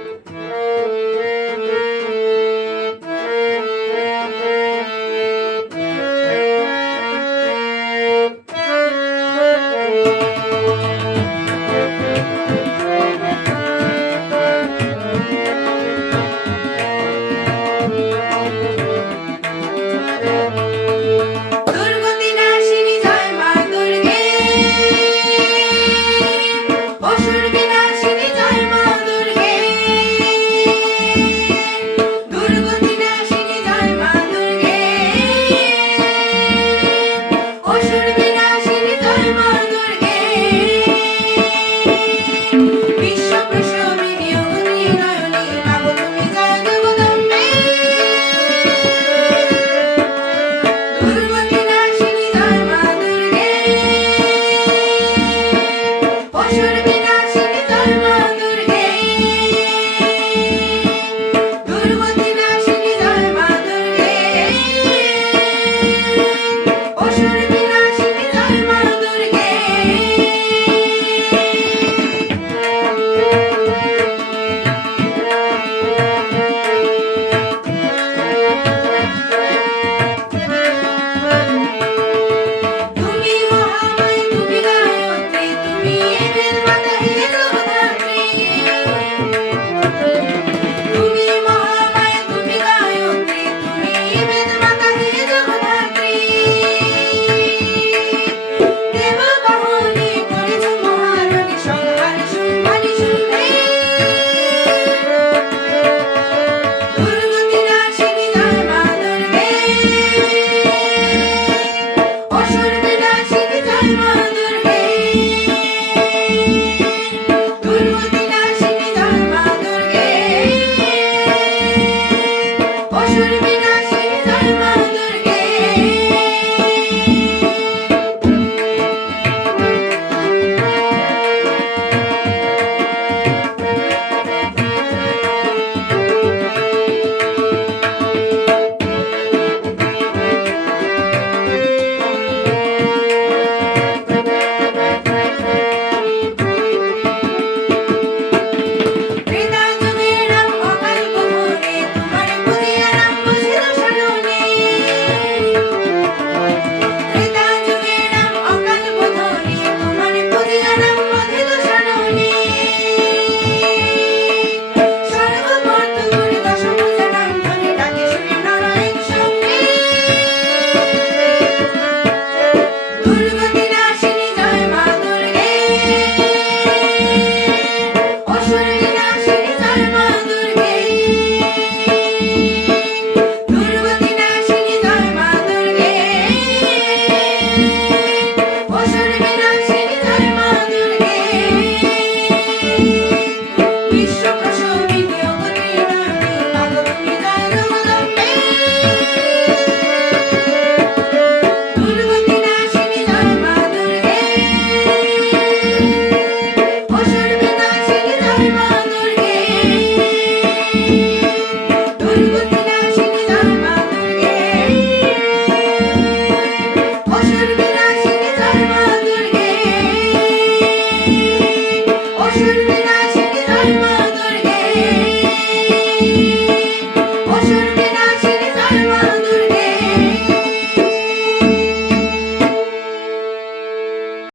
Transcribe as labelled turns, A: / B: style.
A: Música